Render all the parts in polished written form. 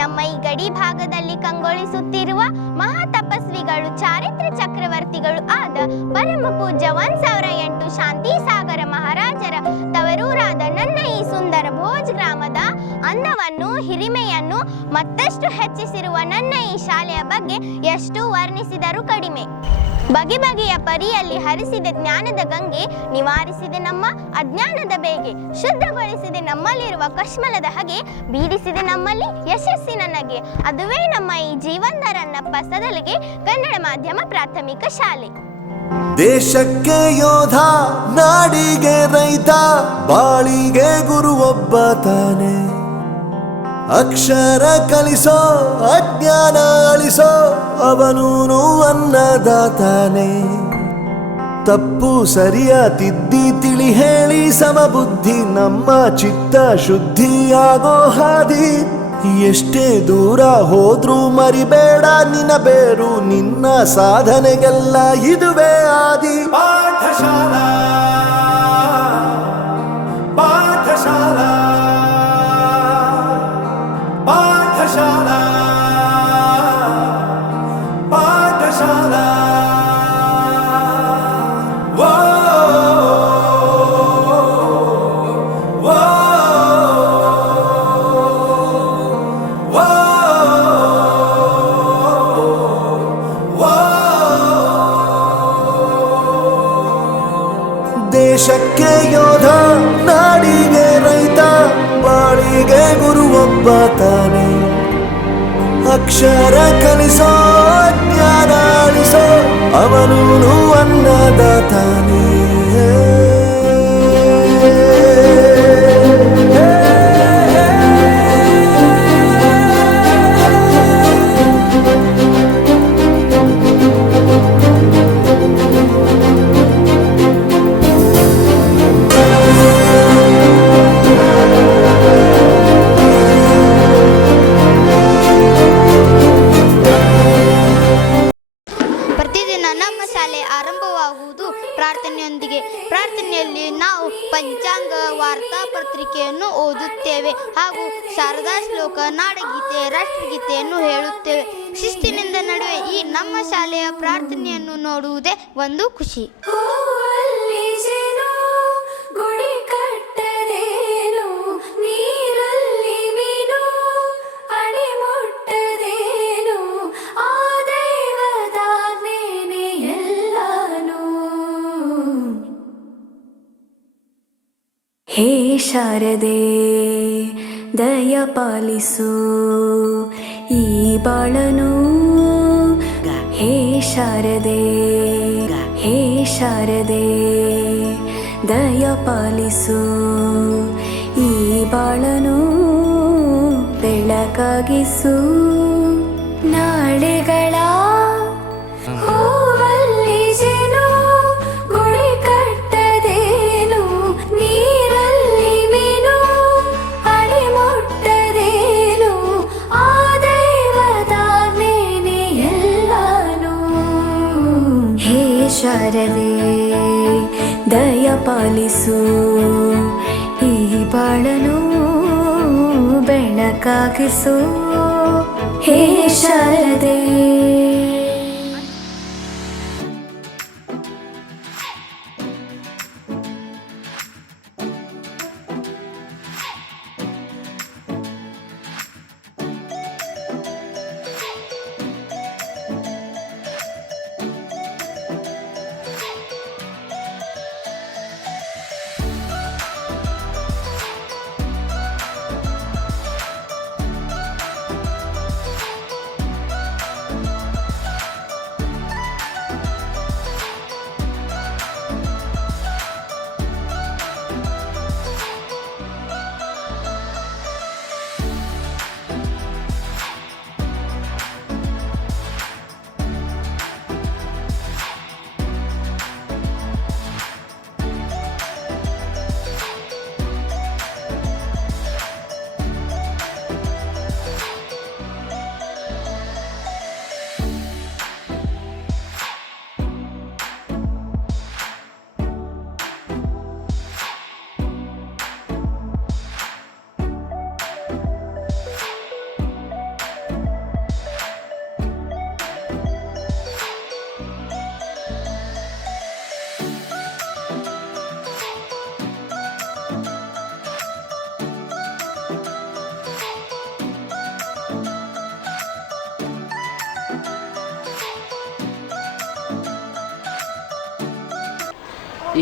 ನಮ್ಮ ಈ ಗಡಿ ಭಾಗದಲ್ಲಿ ಕಂಗೊಳಿಸುತ್ತಿರುವ ಮಹಾ ತಪಸ್ವಿಗಳು, ಚಾರಿತ್ರ್ಯ ಚಕ್ರವರ್ತಿಗಳು ಆದ ಪರಮ ಪೂಜ್ಯ 1008 ಶಾಂತಿ ಸಾಗರ ಮಹಾರಾಜರ ತವರೂರಾದ ನನ್ನ ಈ ಸುಂದರ ಭೋಜ್ ಗ್ರಾಮದ ಅಂದವನ್ನು, ಹಿರಿಮೆಯನ್ನು ಮತ್ತಷ್ಟು ಹೆಚ್ಚಿಸಿರುವ ನನ್ನ ಈ ಶಾಲೆಯ ಬಗ್ಗೆ ಎಷ್ಟು ವರ್ಣಿಸಿದರೂ ಕಡಿಮೆ. ಬಗೆ ಬಗೆಯ ಪರಿಯಲ್ಲಿ ಹರಿಸಿದ ಜ್ಞಾನದ ಗಂಗೆ, ನಿವಾರಿಸಿದೆ ನಮ್ಮ ಅಜ್ಞಾನದ ಬೇಗೆ, ಶುದ್ಧಗೊಳಿಸಿದೆ ನಮ್ಮಲ್ಲಿರುವ ಕಶ್ಮಲದ ಹಗೆ, ಬೀರಿಸಿದೆ ನಮ್ಮಲ್ಲಿ ಯಶಸ್ಸಿನ ನಗೆ. ಅದುವೇ ನಮ್ಮ ಈ ಜೀವನರನ್ನಪ್ಪ ಸದಲಿಗೆ ಕನ್ನಡ ಮಾಧ್ಯಮ ಪ್ರಾಥಮಿಕ ಶಾಲೆ. ದೇಶಕ್ಕೆ ಯೋಧ, ನಾಡಿಗೆ ರೈತ, ಬಾಳಿಗೆ ಗುರು ಒಬ್ಬ ತಾನೆ. ಅಕ್ಷರ ಕಲಿಸೋ, ಅಜ್ಞಾನ ಅಳಿಸೋ, ಅವನೂನು ಅನ್ನದಾತಾನೆ. ತಪ್ಪು ಸರಿಯ ತಿದ್ದಿ ತಿಳಿ ಹೇಳಿ ಸಮಬುದ್ಧಿ, ನಮ್ಮ ಚಿತ್ತ ಶುದ್ಧಿಯಾಗೋ ಹಾದಿ. ಎಷ್ಟೇ ದೂರ ಹೋದ್ರೂ ಮರಿಬೇಡ ನಿನ್ನ ಬೇರು, ನಿನ್ನ ಸಾಧನೆಗೆಲ್ಲ ಇದುವೇ ಆದಿ. ಪಾಠಶಾಲಾ ಪಾಠಶಾಲಾ ಪಾಠಶಾಲಾ ಪಾಠಶಾಲಾ. ದೇಶಕ್ಕೆ ಯೋಧ, ನಾಡಿಗೆ ರೈತ, ಬಾಳಿಗೆ ಗುರು ಒಬ್ಬ ತಾನೆ. ಅಕ್ಷರ ಕಲಿಸೋ, ಜ್ಞಾನ ಅಳಿಸೋ, ಅವನೂನು ಅನ್ನದಾತಾನೆ. ಪ್ರಾರ್ಥನೆಯಲ್ಲಿ ನಾವು ಪಂಚಾಂಗ, ವಾರ್ತಾಪತ್ರಿಕೆಯನ್ನು ಓದುತ್ತೇವೆ ಹಾಗೂ ಶಾರದಾ ಶ್ಲೋಕ, ನಾಡಗೀತೆ, ರಾಷ್ಟ್ರಗೀತೆಯನ್ನು ಹೇಳುತ್ತೇವೆ. ಶಿಸ್ತಿನಿಂದ ನಡುವೆ ಈ ನಮ್ಮ ಶಾಲೆಯ ಪ್ರಾರ್ಥನೆಯನ್ನು ನೋಡುವುದೇ ಒಂದು ಖುಷಿ. ಹೇ ಶಾರದೆ ದಯ ಪಾಲಿಸು ಈ ಬಾಳನು. ಹೇ ಶಾರದೆ, ಹೇ ಶಾರದೆ ದಯ ಪಾಲಿಸು ಈ ಬಾಳನು. ಬೆಳಕಾಗಿಸು ನಾಳೆಗಳ ಶಾರದೆ ದಯ ಪಾಲಿಸು ಈ ಬಾಳನು. ಬೆಳಕಾಗಿಸು ಹೇ ಶಾರದೆ.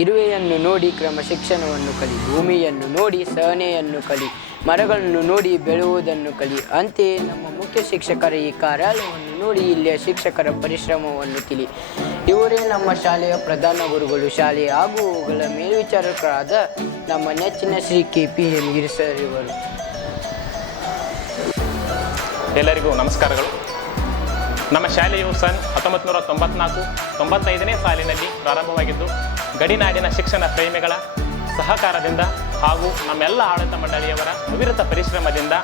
ಇರುವೆಯನ್ನು ನೋಡಿ ಕ್ರಮಶಿಕ್ಷಣವನ್ನು ಕಲಿ, ಭೂಮಿಯನ್ನು ನೋಡಿ ಸಹನೆಯನ್ನು ಕಲಿ, ಮರಗಳನ್ನು ನೋಡಿ ಬೆಳೆಯುವುದನ್ನು ಕಲಿ. ಅಂತೆಯೇ ನಮ್ಮ ಮುಖ್ಯ ಶಿಕ್ಷಕರ ಈ ಕಾರ್ಯಾಲಯವನ್ನು ನೋಡಿ ಇಲ್ಲಿಯ ಶಿಕ್ಷಕರ ಪರಿಶ್ರಮವನ್ನು ತಿಳಿ. ಇವರೇ ನಮ್ಮ ಶಾಲೆಯ ಪ್ರಧಾನ ಗುರುಗಳು. ಶಾಲೆಯ ಆಗುವುಗಳ ಮೇಲ್ವಿಚಾರಕರಾದ ನಮ್ಮ ನೆಚ್ಚಿನ ಶ್ರೀ KPM ಗಿರಿ ಸರ್ ಇವರು. ಎಲ್ಲರಿಗೂ ನಮಸ್ಕಾರಗಳು. ನಮ್ಮ ಶಾಲೆಯು ಸನ್ 1994-95ನೇ ಸಾಲಿನಲ್ಲಿ ಪ್ರಾರಂಭವಾಗಿದ್ದು, ಗಡಿನಾಡಿನ ಶಿಕ್ಷಣ ಪ್ರೇಮಿಗಳ ಸಹಕಾರದಿಂದ ಹಾಗೂ ನಮ್ಮೆಲ್ಲ ಆಡಳಿತ ಮಂಡಳಿಯವರ ಅವಿರತ ಪರಿಶ್ರಮದಿಂದ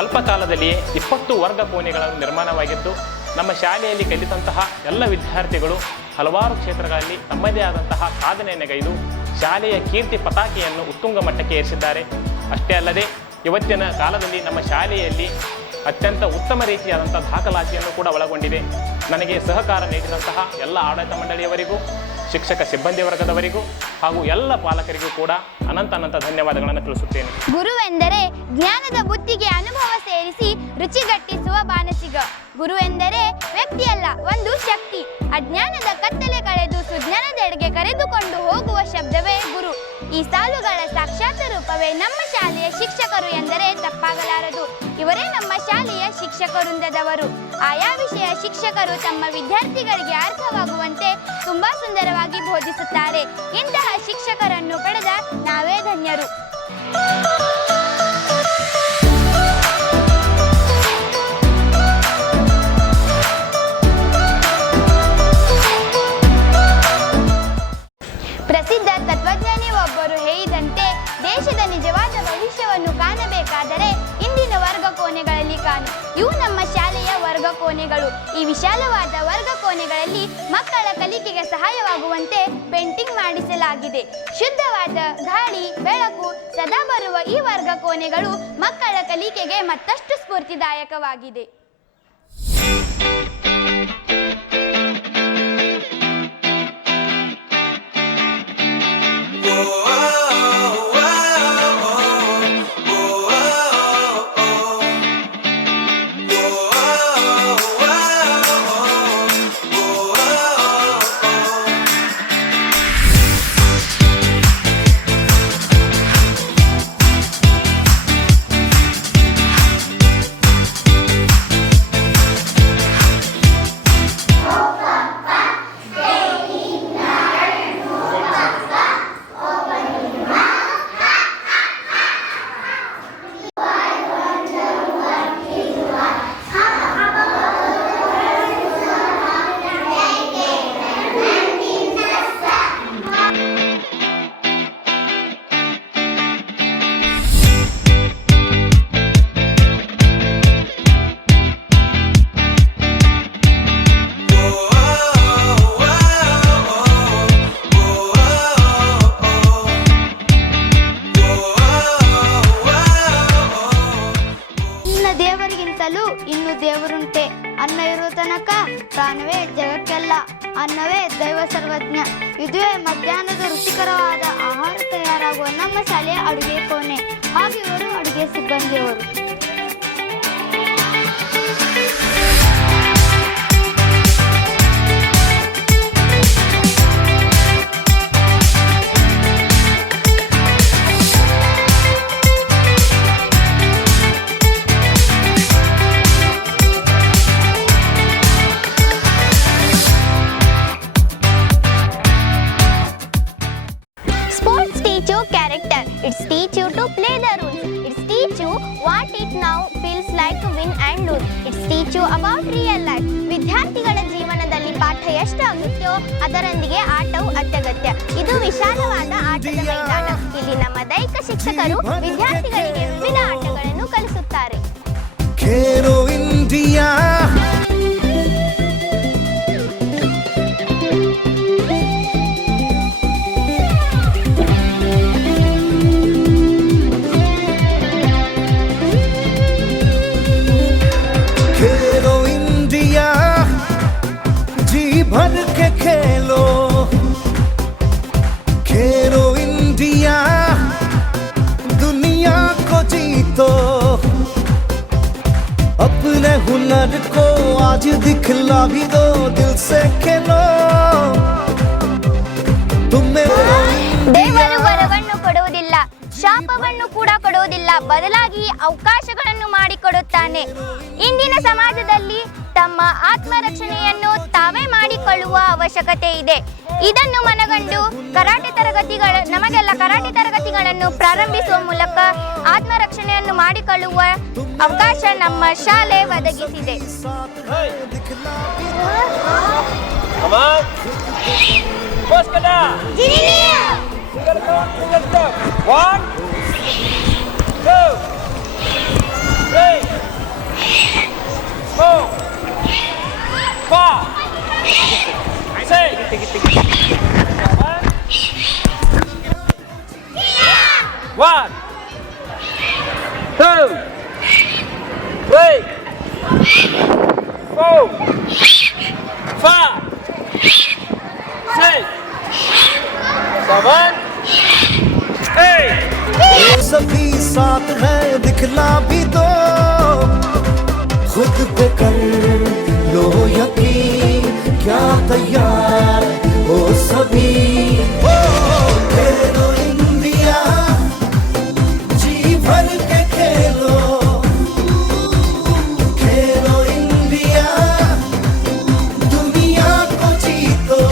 ಅಲ್ಪ ಕಾಲದಲ್ಲಿಯೇ 20 ವರ್ಗ ಕೋಣೆಗಳ ನಿರ್ಮಾಣವಾಗಿದ್ದು, ನಮ್ಮ ಶಾಲೆಯಲ್ಲಿ ಕಲಿತಂತಹ ಎಲ್ಲ ವಿದ್ಯಾರ್ಥಿಗಳು ಹಲವಾರು ಕ್ಷೇತ್ರಗಳಲ್ಲಿ ತಮ್ಮದೇ ಆದಂತಹ ಸಾಧನೆಯನ್ನುಗೈದು ಶಾಲೆಯ ಕೀರ್ತಿ ಪತಾಕೆಯನ್ನು ಉತ್ತುಂಗ ಮಟ್ಟಕ್ಕೆ ಏರಿಸಿದ್ದಾರೆ. ಅಷ್ಟೇ ಅಲ್ಲದೆ ಇವತ್ತಿನ ಕಾಲದಲ್ಲಿ ನಮ್ಮ ಶಾಲೆಯಲ್ಲಿ ಅತ್ಯಂತ ಉತ್ತಮ ರೀತಿಯಾದಂಥ ದಾಖಲಾತಿಯನ್ನು ಕೂಡ ಒಳಗೊಂಡಿದೆ. ನನಗೆ ಸಹಕಾರ ನೀಡಿದಂತಹ ಎಲ್ಲ ಆಡಳಿತ ಮಂಡಳಿಯವರಿಗೂ, ಶಿಕ್ಷಕ ಸಿಬ್ಬಂದಿ ವರ್ಗದವರಿಗೂ ಹಾಗೂ ಎಲ್ಲ ಪಾಲಕರಿಗೂ ಕೂಡ ಅನಂತ ಧನ್ಯವಾದಗಳನ್ನು ತಿಳಿಸುತ್ತೇನೆ. ಗುರುವೆಂದರೆ ಜ್ಞಾನದ ಬುತ್ತಿಗೆ ಅನುಭವ ಸೇರಿಸಿ ರುಚಿಗಟ್ಟಿಸುವ ಬಾನಸಿಗ. ಗುರು ಎಂದರೆ ವ್ಯಕ್ತಿಯಲ್ಲ, ಒಂದು ಶಕ್ತಿ. ಅಜ್ಞಾನದ ಕತ್ತಲೆ ಕಳೆದು ಸುಜ್ಞಾನದೆಡೆಗೆ ಕರೆದುಕೊಂಡು ಹೋಗುವ ಶಬ್ದವೇ ಗುರು. ಈ ಸಾಲುಗಳ ಸಾಕ್ಷಾತ್ ರೂಪವೇ ನಮ್ಮ ಶಾಲೆಯ ಶಿಕ್ಷಕರು ಎಂದರೆ ತಪ್ಪಾಗಲಾರದು. ಇವರೇ ನಮ್ಮ ಶಾಲೆಯ ಶಿಕ್ಷಕ ವೃಂದದವರು. ಆಯಾ ವಿಷಯ ಶಿಕ್ಷಕರು ತಮ್ಮ ವಿದ್ಯಾರ್ಥಿಗಳಿಗೆ ಅರ್ಥವಾಗುವಂತೆ ತುಂಬಾ ಸುಂದರವಾಗಿ ಬೋಧಿಸುತ್ತಾರೆ. ಇಂತಹ ಶಿಕ್ಷಕರನ್ನು ಪಡೆದ ನಾವೇ ಧನ್ಯರು. ಪ್ರಸಿದ್ಧ ತತ್ವಜ್ಞಾನಿ ಒಬ್ಬರು ಹೇಳಿದಂತೆ, ದೇಶದ ನಿಜವಾದ ಭವಿಷ್ಯವನ್ನು ಕಾಣಬೇಕಾದರೆ ಇಂದಿನ ವರ್ಗ ಕೋಣೆಗಳಲ್ಲಿ ಕಾಣು. ಇವು ನಮ್ಮ ಶಾಲೆಯ ವರ್ಗ ಕೋಣೆಗಳು. ಈ ವಿಶಾಲವಾದ ವರ್ಗ ಕೋಣೆಗಳಲ್ಲಿ ಮಕ್ಕಳ ಕಲಿಕೆಗೆ ಸಹಾಯವಾಗುವಂತೆ ಪೇಂಟಿಂಗ್ ಮಾಡಿಸಲಾಗಿದೆ. ಶುದ್ಧವಾದ ಗಾಳಿ, ಬೆಳಕು ಸದಾ ಬರುವ ಈ ವರ್ಗ ಕೋಣೆಗಳು ಮಕ್ಕಳ ಕಲಿಕೆಗೆ ಮತ್ತಷ್ಟು ಸ್ಫೂರ್ತಿದಾಯಕವಾಗಿದೆ. ಇನ್ನು ದೇವರುಂಟೆ. ಅನ್ನ ಇರುವ ತನಕ ಪ್ರಾಣವೇ ಜಗಕ್ಕೆಲ್ಲ, ಅನ್ನವೇ ದೈವ ಸರ್ವಜ್ಞ. ಇದುವೇ ಮಧ್ಯಾಹ್ನದ ರುಚಿಕರವಾದ ಆಹಾರ ತಯಾರಾಗುವ ನಮ್ಮ ಶಾಲೆಯ ಅಡುಗೆ ಕೋಣೆ. ಹಾಗೆ ಇವರು ಅಡುಗೆ ಸಿಬ್ಬಂದಿಯವರು. It's teach you to play the rules. It's teach you what it now feels like to win and lose. It's teach you about real life. ವಿದ್ಯಾರ್ಥಿಗಳ ಜೀವನದಲ್ಲಿ ಪಾಠ ಎಷ್ಟು ಅಗತ್ಯವೋ ಅದರೊಂದಿಗೆ ಆಟವು ಅತ್ಯಗತ್ಯ. ಇದು ವಿಶಾಲವಾದ ಆಟದ ಮೈದಾನ. ಇಲ್ಲಿ ನಮ್ಮ ದೈಹಿಕ ಶಿಕ್ಷಕರು ವಿದ್ಯಾರ್ಥಿಗಳಿಗೆ ವಿವಿಧ ಆಟಗಳನ್ನು ಕಲಿಸುತ್ತಾರೆ. ಖೇಲೋ ಇಂಡಿಯಾ भर के खेलो, खेलो इंडिया, दुनिया को जीतो, अपने हुनर को आज दिखला भी दो, दिल से खेलो, तुम्हें वो ದೇವರು ವರವನ್ನು ಕೊಡುವುದಿಲ್ಲ, ಶಾಪವನ್ನು ಕೂಡ ಕೊಡುವುದಿಲ್ಲ, ಬದಲಾಗಿ ಅವಕಾಶಗಳನ್ನು ಮಾಡಿಕೊಡುತ್ತಾನೆ. ಇಂದಿನ ಸಮಾಜದಲ್ಲಿ ತಮ್ಮ ಆತ್ಮರಕ್ಷಣೆಯನ್ನು ತಾವೇ ಮಾಡಿಕೊಳ್ಳುವ ಅವಶ್ಯಕತೆ ಇದೆ. ಇದನ್ನು ಮನಗಂಡು ನಮಗೆಲ್ಲ ಕರಾಟೆ ತರಗತಿಗಳನ್ನು ಪ್ರಾರಂಭಿಸುವ ಮೂಲಕ ಆತ್ಮರಕ್ಷಣೆಯನ್ನು ಮಾಡಿಕೊಳ್ಳುವ ಅವಕಾಶ ನಮ್ಮ ಶಾಲೆ ಒದಗಿಸಿದೆ. One, two, three, four, five, six, one, two, three, four, five, six, seven, eight. ये सभी साथ है दिखला भी दो, खुद पे कर लो यकीन, क्या तैयार हो सभी। ओ खेलो इंडिया, जी भर के खेलो, खेलो इंडिया, दुनिया को जीतो।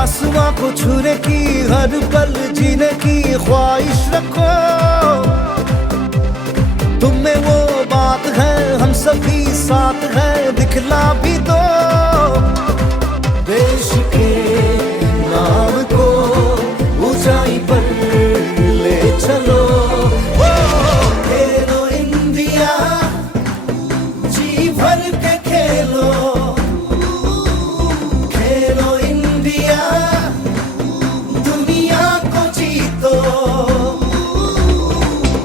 आसमां को छूने की हर पल जीने की ख्वाहिश रखो, तुम्हें वो बात है हम सभी साथ हैं दिखला भी दो। देश के नाम को ऊंचाई पर ले चलो, ओ खेलो इंडिया, जी भर के खेलो, खेलो इंडिया, दुनिया को जीतो।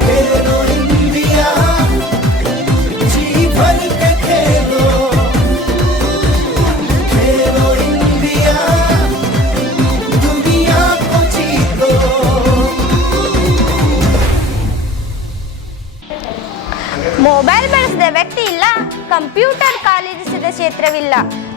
खेलो इंडिया, जी भर के खेलो, खेलो इंडिया, दुनिया को जीतो। ಮೊಬೈಲ್ ಬಳಸಿದ ವ್ಯಕ್ತಿ ಇಲ್ಲ, ಕಂಪ್ಯೂಟರ್ ಕಾಲಿರಿಸಿದ ಕ್ಷೇತ್ರವಿಲ್ಲ.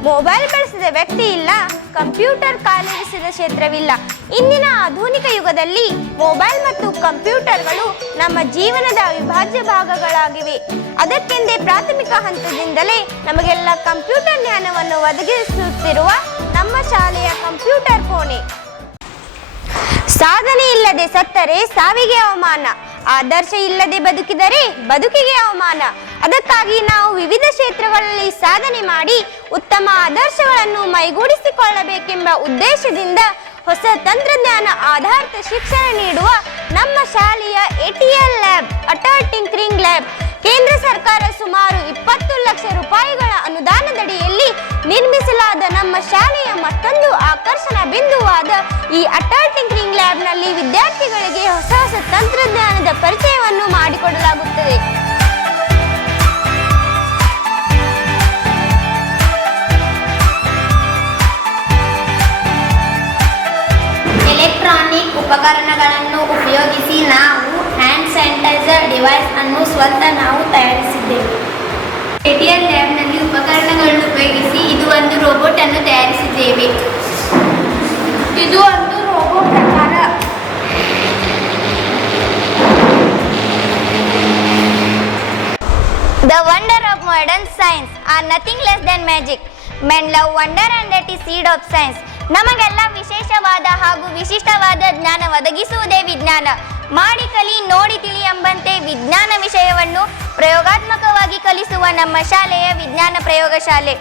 ಮೊಬೈಲ್ ಬಳಸಿದ ವ್ಯಕ್ತಿ ಇಲ್ಲ, ಕಂಪ್ಯೂಟರ್ ಕಾಲಿರಿಸಿದ ಕ್ಷೇತ್ರವಿಲ್ಲ. ಇಂದಿನ ಆಧುನಿಕ ಯುಗದಲ್ಲಿ ಮೊಬೈಲ್ ಮತ್ತು ಕಂಪ್ಯೂಟರ್ಗಳು ನಮ್ಮ ಜೀವನದ ಅವಿಭಾಜ್ಯ ಭಾಗಗಳಾಗಿವೆ. ಅದಕ್ಕೆಂದೇ ಪ್ರಾಥಮಿಕ ಹಂತದಿಂದಲೇ ನಮಗೆಲ್ಲ ಕಂಪ್ಯೂಟರ್ ಜ್ಞಾನವನ್ನು ಒದಗಿಸುತ್ತಿರುವ ನಮ್ಮ ಶಾಲೆಯ ಕಂಪ್ಯೂಟರ್ ಕೋಣೆ. ಸಾಧನೆ ಇಲ್ಲದೆ ಸತ್ತರೆ ಸಾವಿಗೆ ಅವಮಾನ, ಆದರ್ಶ ಇಲ್ಲದೆ ಬದುಕಿದರೆ ಬದುಕಿಗೆ ಅವಮಾನ. ಅದಕ್ಕಾಗಿ ನಾವು ವಿವಿಧ ಕ್ಷೇತ್ರಗಳಲ್ಲಿ ಸಾಧನೆ ಮಾಡಿ ಉತ್ತಮ ಆದರ್ಶಗಳನ್ನು ಮೈಗೂಡಿಸಿಕೊಳ್ಳಬೇಕೆಂಬ ಉದ್ದೇಶದಿಂದ ಹೊಸ ತಂತ್ರಜ್ಞಾನ ಆಧಾರಿತ ಶಿಕ್ಷಣ ನೀಡುವ ನಮ್ಮ ಶಾಲೆಯ ATL lab, Atal tinkering lab, ಕೇಂದ್ರ ಸರ್ಕಾರ ಸುಮಾರು 20 ಲಕ್ಷ ರೂಪಾಯಿಗಳ ಅನುದಾನದಡಿಯಲ್ಲಿ ನಿರ್ಮಿಸಲಾದ ನಮ್ಮ ಶಾಲೆಯ ಮತ್ತೊಂದು ಆಕರ್ಷಣಾ ಬಿಂದುವಾದ ಈ ಅಟಲ್ ಟಿಂಕರಿಂಗ್ ಲ್ಯಾಬ್ನಲ್ಲಿ ವಿದ್ಯಾರ್ಥಿಗಳಿಗೆ ಹೊಸ ಹೊಸ ತಂತ್ರಜ್ಞಾನದ ಪರಿಚಯವನ್ನು ಮಾಡಿಕೊಡಲಾಗುತ್ತದೆ. ಎಲೆಕ್ಟ್ರಾನಿಕ್ ಉಪಕರಣಗಳನ್ನು ಉಪಯೋಗಿಸಿ ನಾವು ಹ್ಯಾಂಡ್ ಸ್ಯಾನಿಟೈಸರ್ ಡಿವೈಸ್ ಅನ್ನು ಸ್ವತಃ ನಾವು ತಯಾರಿಸಿದ್ದೇವೆ. ATL ಲ್ಯಾಬ್ನಲ್ಲಿ ಉಪಕರಣಗಳನ್ನು ಉಪಯೋಗಿಸಿ ಇದು ಒಂದು ರೋಬೋಟ್ ಅನ್ನು ತಯಾರಿಸಿದ್ದೇವೆ. ಇದು ಒಂದು ರೋಬೋಟ್ ಪ್ರಕಾರ. The wonder of modern science are nothing less than magic. Men love wonder and that is seed of science. ನಮಗೆಲ್ಲ ವಿಶೇಷವಾದ ಹಾಗೂ ವಿಶಿಷ್ಟವಾದ ಜ್ಞಾನ ಒದಗಿಸುವುದೇ ವಿಜ್ಞಾನ. ಮಾಡಿ ಕಲಿ ನೋಡಿ ತಿಳಿ ಎಂಬಂತೆ ವಿಜ್ಞಾನ ವಿಷಯವನ್ನು ಪ್ರಯೋಗಾತ್ಮಕವಾಗಿ ಕಲಿಸುವ ನಮ್ಮ ಶಾಲೆಯ ವಿಜ್ಞಾನ ಪ್ರಯೋಗಶಾಲೆ.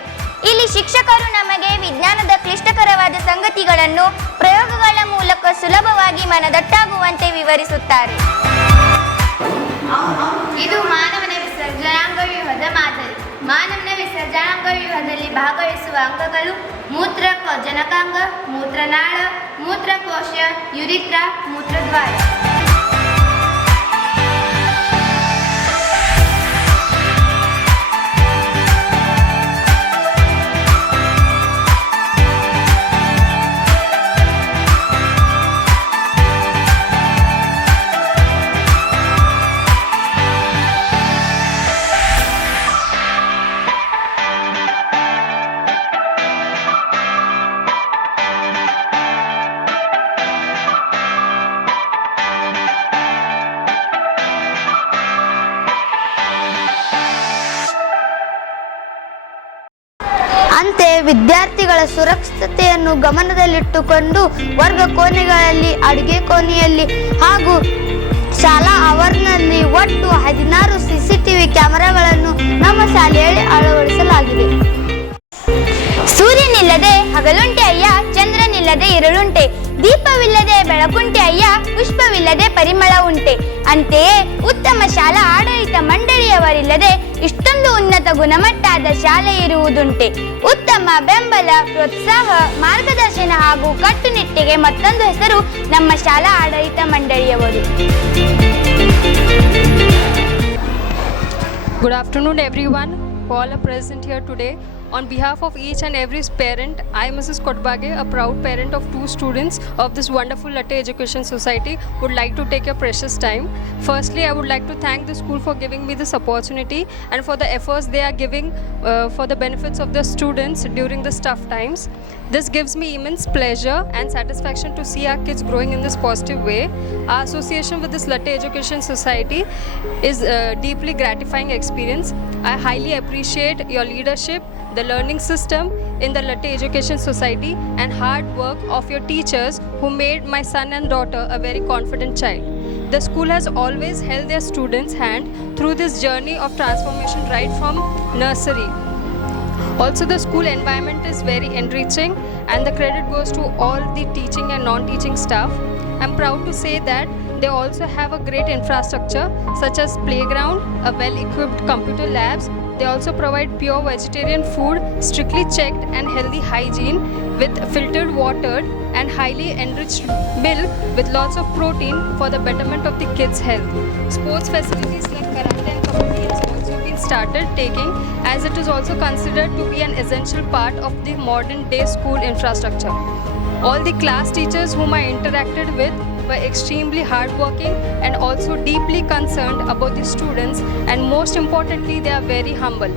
ಇಲ್ಲಿ ಶಿಕ್ಷಕರು ನಮಗೆ ವಿಜ್ಞಾನದ ಕ್ಲಿಷ್ಟಕರವಾದ ಸಂಗತಿಗಳನ್ನು ಪ್ರಯೋಗಗಳ ಮೂಲಕ ಸುಲಭವಾಗಿ ಮನದಟ್ಟಾಗುವಂತೆ ವಿವರಿಸುತ್ತಾರೆ. ಇದು ಮಾನವನ ವಿಸರ್ಜನಾಂಗ ವ್ಯೂಹದ ಮಾದರಿ. ಮಾನವನ ವಿಸರ್ಜನಾಂಗ ವ್ಯೂಹದಲ್ಲಿ ಭಾಗವಹಿಸುವ ಅಂಗಗಳು ಮೂತ್ರ ಜನಕಾಂಗ, ಮೂತ್ರನಾಳ, ಮೂತ್ರಕೋಶ, ಯುರಿತ್ರ, ಮೂತ್ರದ್ವಾರ. ವಿದ್ಯಾರ್ಥಿಗಳ ಸುರಕ್ಷತೆಯನ್ನು ಗಮನದಲ್ಲಿಟ್ಟುಕೊಂಡು ವರ್ಗ ಕೋಣೆಗಳಲ್ಲಿ, ಅಡುಗೆ ಕೋಣೆಯಲ್ಲಿ ಹಾಗೂ ಶಾಲಾ ಆವರಣದಲ್ಲಿ ಒಟ್ಟು 16 CCTV ಕ್ಯಾಮೆರಾಗಳನ್ನು ನಮ್ಮ ಶಾಲೆಯಲ್ಲಿ ಅಳವಡಿಸಲಾಗಿದೆ. ಸೂರ್ಯನಿಲ್ಲದೆ ಹಗಲುಂಟೆ ಅಯ್ಯ, ಚಂದ್ರನಿಲ್ಲದೆ ಇರುಳುಂಟೆ, ದೀಪವಿಲ್ಲದೆ ಬೆಳಕುಂಟೆ ಅಯ್ಯ, ಪುಷ್ಪವಿಲ್ಲದೆ ಪರಿಮಳ ಉಂಟೆ. ಅಂತೆಯೇ ಉತ್ತಮ ಶಾಲಾ ಆಡಳಿತ ಮಂಡಳಿಯವರಿಲ್ಲದೆ ಇಷ್ಟೊಂದು ಉನ್ನತ ಗುಣಮಟ್ಟದ ಶಾಲೆ ಇರುವುದುಂಟೆ. ಉತ್ತಮ ಬೆಂಬಲ, ಪ್ರೋತ್ಸಾಹ, ಮಾರ್ಗದರ್ಶನ ಹಾಗೂ ಕಟ್ಟುನಿಟ್ಟಿಗೆ ಮತ್ತೊಂದು ಹೆಸರು ನಮ್ಮ ಶಾಲಾ ಆಡಳಿತ ಮಂಡಳಿಯವರು. Good afternoon everyone, all are present here today. On behalf of each and every parent, I, Mrs. Kotbage, a proud parent of 2 students of this wonderful Latte Education Society, would like to take your precious time. Firstly, I would like to thank the school for giving me this opportunity and for the efforts they are giving for the benefits of the students during this tough times. This gives me immense pleasure and satisfaction to see our kids growing in this positive way. Our association with this Latte Education Society is a deeply gratifying experience. I highly appreciate your leadership, the learning system in the Latte Education Society, and hard work of your teachers who made my son and daughter a very confident child. The school has always held their students' hand through this journey of transformation right from nursery. Also, the school environment is very enriching and the credit goes to all the teaching and non-teaching staff. I'm proud to say that they also have a great infrastructure such as playground, a well-equipped computer labs. They also provide pure vegetarian food, strictly checked and healthy hygiene with filtered water and highly enriched milk with lots of protein for the betterment of the kids' health. Sports facilities like karate and kabaddi has also been started taking, as it is also considered to be an essential part of the modern day school infrastructure. All the class teachers whom I interacted with were extremely hardworking and also deeply concerned about the students, and most importantly they are very humble.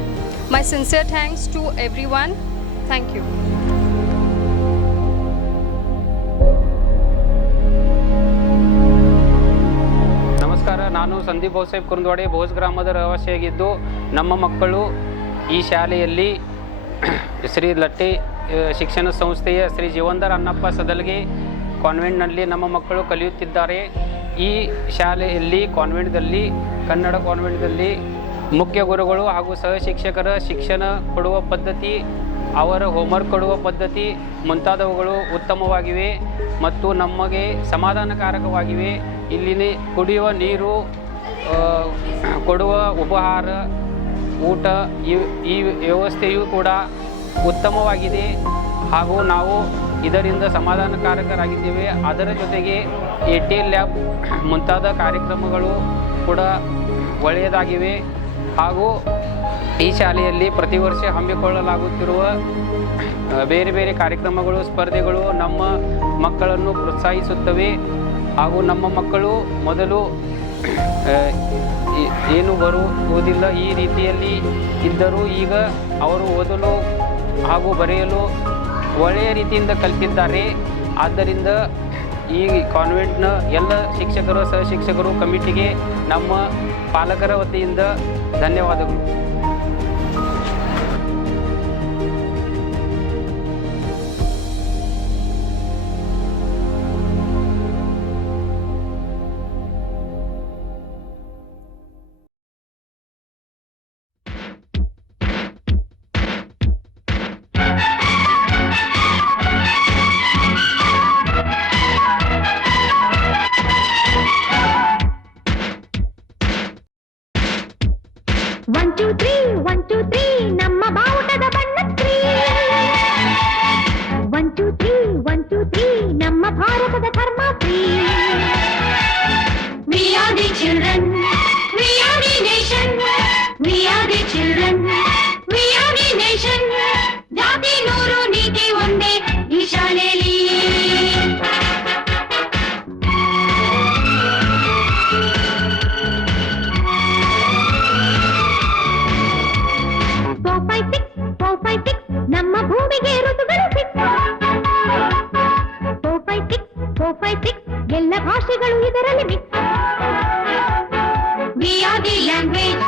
My sincere thanks to everyone. Thank you. ನಮಸ್ಕಾರ, ನಾನು ಸಂದೀಪ್ ಬಹುಸಾಹೇಬ್ ಕುರುಂದವಾಡೆ ಬೋಸ್ ಗ್ರಾಮದ ರಹವಾಸಿಯಾಗಿದ್ದು ನಮ್ಮ ಮಕ್ಕಳು ಈ ಶಾಲೆಯಲ್ಲಿ ಶ್ರೀ ಲಟ್ಟೆ ಶಿಕ್ಷಣ ಸಂಸ್ಥೆಯ ಶ್ರೀ ಜೀವಂದರ್ ಅನ್ನಪ್ಪ ಸದಲ್ಗೆ ಕಾನ್ವೆಂಟ್ನಲ್ಲಿ ನಮ್ಮ ಮಕ್ಕಳು ಕಲಿಯುತ್ತಿದ್ದಾರೆ. ಈ ಶಾಲೆಯಲ್ಲಿ ಕನ್ನಡ ಕಾನ್ವೆಂಟ್ದಲ್ಲಿ ಮುಖ್ಯ ಗುರುಗಳು ಹಾಗೂ ಸಹ ಶಿಕ್ಷಕರ ಶಿಕ್ಷಣ ಕೊಡುವ ಪದ್ಧತಿ, ಅವರ ಹೋಮ್ವರ್ಕ್ ಕೊಡುವ ಪದ್ಧತಿ ಮುಂತಾದವುಗಳು ಉತ್ತಮವಾಗಿವೆ ಮತ್ತು ನಮಗೆ ಸಮಾಧಾನಕಾರಕವಾಗಿವೆ. ಇಲ್ಲಿನ ಕುಡಿಯುವ ನೀರು, ಕೊಡುವ ಉಪಹಾರ, ಊಟ ಈ ವ್ಯವಸ್ಥೆಯೂ ಕೂಡ ಉತ್ತಮವಾಗಿದೆ ಹಾಗೂ ನಾವು ಇದರಿಂದ ಸಮಾಧಾನಕಾರಕರಾಗಿದ್ದೇವೆ. ಅದರ ಜೊತೆಗೆ ATL ಲ್ಯಾಬ್ ಮುಂತಾದ ಕಾರ್ಯಕ್ರಮಗಳು ಕೂಡ ಒಳ್ಳೆಯದಾಗಿವೆ ಹಾಗೂ ಈ ಶಾಲೆಯಲ್ಲಿ ಪ್ರತಿ ವರ್ಷ ಹಮ್ಮಿಕೊಳ್ಳಲಾಗುತ್ತಿರುವ ಬೇರೆ ಬೇರೆ ಕಾರ್ಯಕ್ರಮಗಳು, ಸ್ಪರ್ಧೆಗಳು ನಮ್ಮ ಮಕ್ಕಳನ್ನು ಪ್ರೋತ್ಸಾಹಿಸುತ್ತವೆ ಹಾಗೂ ನಮ್ಮ ಮಕ್ಕಳು ಮೊದಲು ಏನು ಬರುವುದಿಲ್ಲ ಈ ರೀತಿಯಲ್ಲಿ ಇದ್ದರೂ ಈಗ ಅವರು ಓದಲು ಹಾಗೂ ಬರೆಯಲು ಒಳ್ಳೆಯ ರೀತಿಯಿಂದ ಕಲಿತಿದ್ದಾರೆ. ಆದ್ದರಿಂದ ಈ ಕಾನ್ವೆಂಟ್ನ ಎಲ್ಲ ಶಿಕ್ಷಕರು, ಸಹ ಶಿಕ್ಷಕರು, ಕಮಿಟಿಗೆ ನಮ್ಮ ಪಾಲಕರ ವತಿಯಿಂದ ಧನ್ಯವಾದಗಳು. ಎಲ್ಲ ಭಾಷೆಗಳು ಇದರಲ್ಲಿ mix. We are the language.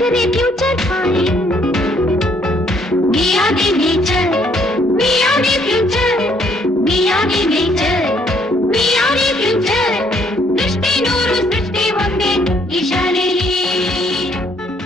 करे future fine We are the nature, we are the future, we are the nature.